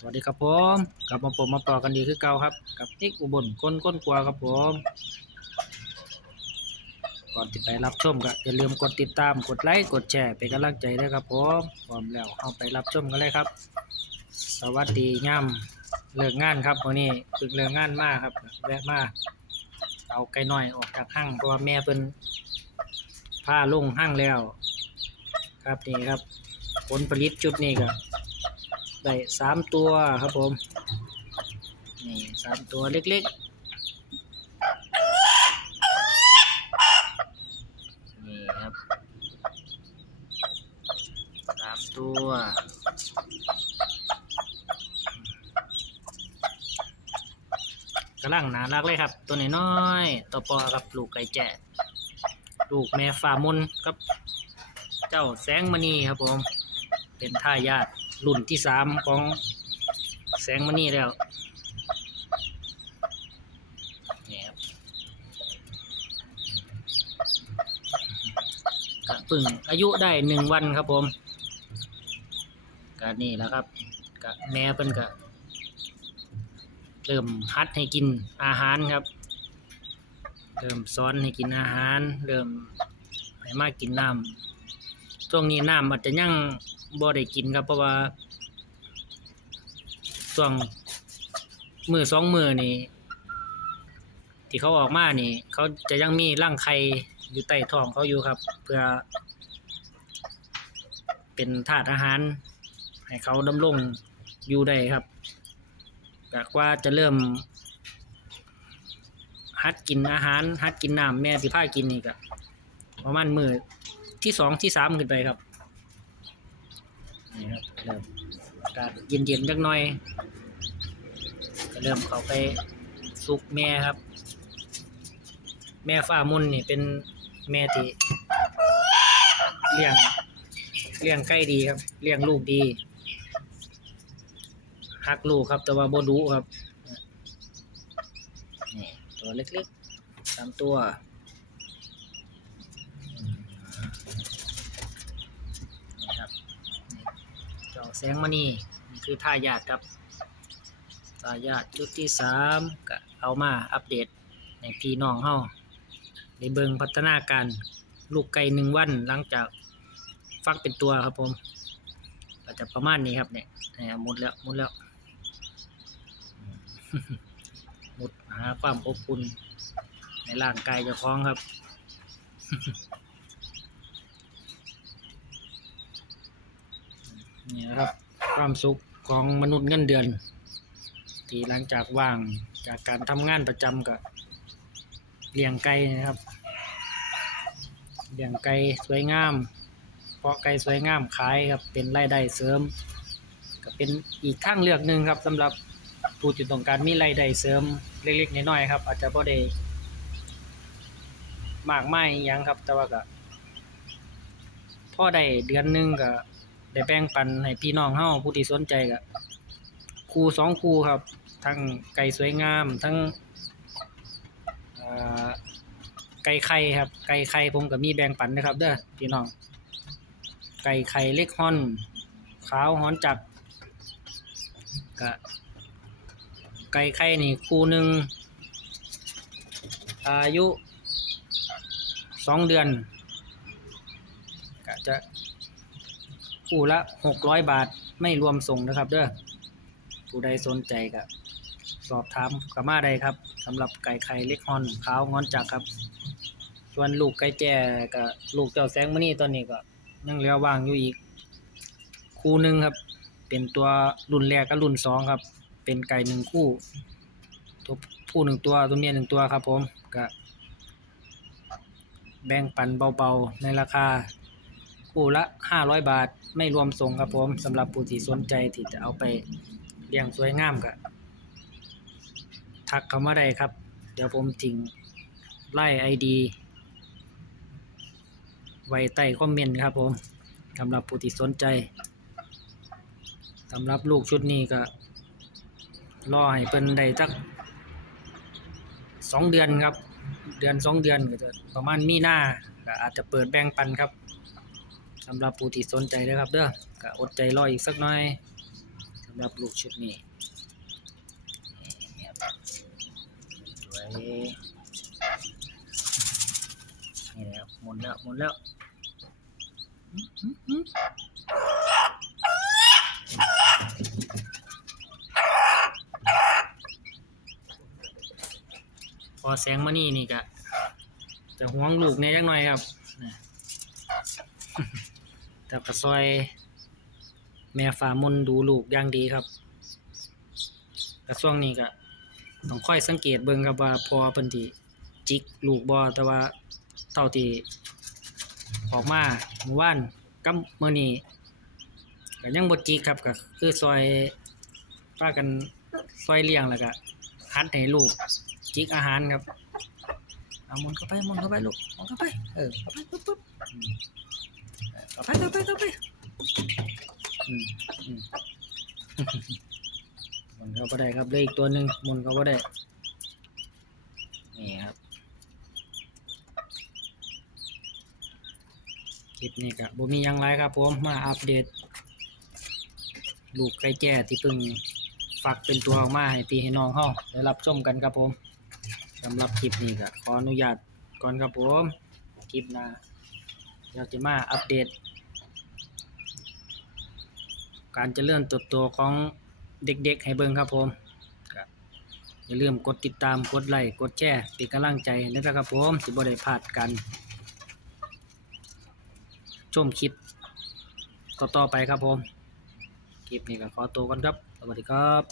สวัสดีครับผมกลับมาผมมาต่อกันดีคือเก่าครับ กับนิกอุบลก้นก้นกลัวครับผม ก่อนที่ไปรับชมก็อย่าลืมกดติดตามกดไลค์กดแชร์เป็นกำลังใจด้วยครับผมพร้อมแล้วเข้าไปรับชมกันเลยครับ สวัสดีย่ำเลิกงานครับวันนี้เพิ่งเลิกงานมากครับแวะมาเอาไก่น้อยออกจากห้างเพราะว่าแม่เป็นผ้าลงห้างแล้ว ครับนี่ครับผลผลิตจุดนี้ก็ ได้สามตัวครับผม นี่สามตัวเล็กๆ นี่ครับสามตัวกำลังนารักเลยครับ ตัวน้อยๆตัวปอกับลูกไก่แจ้ลูกแม่ฟ้ามุนกับ เจ้าแสงมณีครับผม เป็นทายาท รุ่นที่สามของแสงมณีแล้วนี่ครับก็เพึ่งอายุได้หนึ่งวันครับผมก็นี่แล้วครับก็แม่เพิ่นก็เริ่มฮัดให้กินอาหารครับ เริ่มสอนให้กินอาหาร เริ่มให้มากกินน้ำช่วงนี้น้ำอาจจะยั่ง บ่ได้กินครับ เพราะว่าช่วงมือสองมือนี่ที่เขาออกมานี่ เขาจะยังมีร่างไข่อยู่ใต้ท้องเขาอยู่ครับ เพื่อ เป็นธาตุอาหาร ให้เขาดำรงอยู่ได้ครับกว่าจะเริ่มฮัดกินอาหารฮัดกินน้ำแม่สิพากินนี่ก็ประมาณมือที่สองที่สามขึ้นไปครับ นี่ครับเริ่มอากาศเย็นๆจักหน่อยก็เริ่มเข้าไปสุกแม่ครับ แม่ฟ้ามุนนี่เป็นแม่ที่เลี้ยงเลี้ยงใกล้ดีครับเลี้ยงลูกดีฮักลูกครับ แต่ว่าบ่ดุครับนี่ตัวเล็กๆสามตัว นี่ครับนี่เจ้า แสงมณีนี่คือทายาทครับทายาทชุดที่สามก็เอามาอัปเดตในพี่น้องเฮาในเบิงพัฒนาการลูกไก่หนึ่งวันหลังจากฟักเป็นตัวครับผมก็จะประมาณนี้ครับเนี่ยเนี่ยหมดแล้วหมดแล้วหมดหาความอบอุ่นในร่างกายเจ้าของครับ นี่นะครับ ความสุขของมนุษย์เงินเดือน ที่หลังจากว่างจากการทำงานประจำกับเลี้ยงไก่นะครับเลี้ยงไก่สวยงาม เพาะไก่สวยงามขายครับเป็นรายได้เสริม ก็เป็นอีกทางเลือกหนึ่งครับสำหรับผู้ที่ต้องการมีรายได้เสริมเล็กๆน้อยๆครับ อาจจะบ่ได้มากไมายอิหยังครับ แต่ว่าก็พอได้เดือนหนึ่งก็ แบ่งปันให้พี่น้องเฮาผู้ที่สนใจก็คู่สองคู่ครับ ทั้งไก่สวยงาม ทั้งไก่ไข่ครับ ไก่ไข่ผมก็มีแบ่งปันนะครับ เด้อพี่น้อง ไก่ไข่เล็กฮอน ขาวฮอนจักก็ไก่ไข่นี่คู่หนึ่งอายุสองเดือนก็จะ คู่ละหกร้อยบาทไม่รวมส่งนะครับ เด้อผู้ใดสนใจก็สอบถามกับมาได้ครับสำหรับไก่ไข่เล็กฮอนขาวงอนจักครับ ส่วนลูกไก่แจ้กับลูกเจ้าแสงมณีตอนนี้ก็ยังเหลือว่างอยู่อีก คู่หนึ่งครับ เป็นตัวรุ่นแรกกับรุ่นสองครับ เป็นไก่หนึ่งคู่ตัวผู้หนึ่งตัวตัวเมียหนึ่งตัวครับ ผมก็แบ่งปันเบาๆในราคา คู่ละ 500 บาทไม่รวมส่งครับผมสำหรับผู้ที่สนใจที่จะเอาไปเลี้ยงสวยงามก็ทักเข้ามาได้ครับ เดี๋ยวผมทิ้งไล่ ID ไว้ใต้คอมเมนต์ครับผมสำหรับผู้ที่สนใจสำหรับลูกชุดนี้ก็ รอให้เพิ่นได้สักสองเดือนครับ เดือนสองเดือนก็จะประมาณมีหน้าอาจจะเปิดแบ่งปันครับ สำหรับผู้ที่สนใจนะครับเด้อก็อดใจรออีกสักหน่อยสำหรับลูกชุดนี้นี่ครับสวยนี่แล้วหมุนแล้วหมุนแล้วพอแสงมานี่นี่ก็จะห่วงลูกในจักหน่อยครับ แต่ก็ซอยแม่ฝามนดูลูกอย่างดีครับแต่ช่วงนี้ก็ต้องค่อยสังเกตเบิ่งครับว่าพอเพิ่นสิจิกลูกบ่แต่ว่าเท่าที่ออกมาเมื่อวานกับมื้อนี้ก็ยังบ่จิกครับก็คือซอยพากันซอยเลี้ยงแล้วก็หัดให้ลูกจิกอาหารครับเอามุนเข้าไปมุนเข้าไปลูกมุนเข้าไปเออเข้าไปปุ๊บปุ๊บ อืมเออเข้าไปไปเข้าไปหมุนเขาก็ได้ครับเลยอีกตัวหนึ่งหมุนเขาก็ได้ นี่ครับ คลิปนี้ก็บ่มีหยังไรครับผม มาอัปเดต ลูกไก่แจ้ที่เพิ่งฟักเป็นตัวออกมาให้พี่ให้น้องเฮาได้รับชมกันครับผมสำหรับคลิปนี้ก็ขออนุญาตก่อนครับผม คลิปหน้า เดี๋ยวจะมาอัปเดต การเจริญเติบโตของเด็กๆ ให้เบิ่งครับผมอย่าลืมกดติดตามกดไลค์กดแชร์เป็นกำลังใจนะครับผมสิบ่ได้พลาดกัน ชมคลิปต่อๆไปครับผม คลิปนี้ก็ขอตัวกันครับ สวัสดีครับ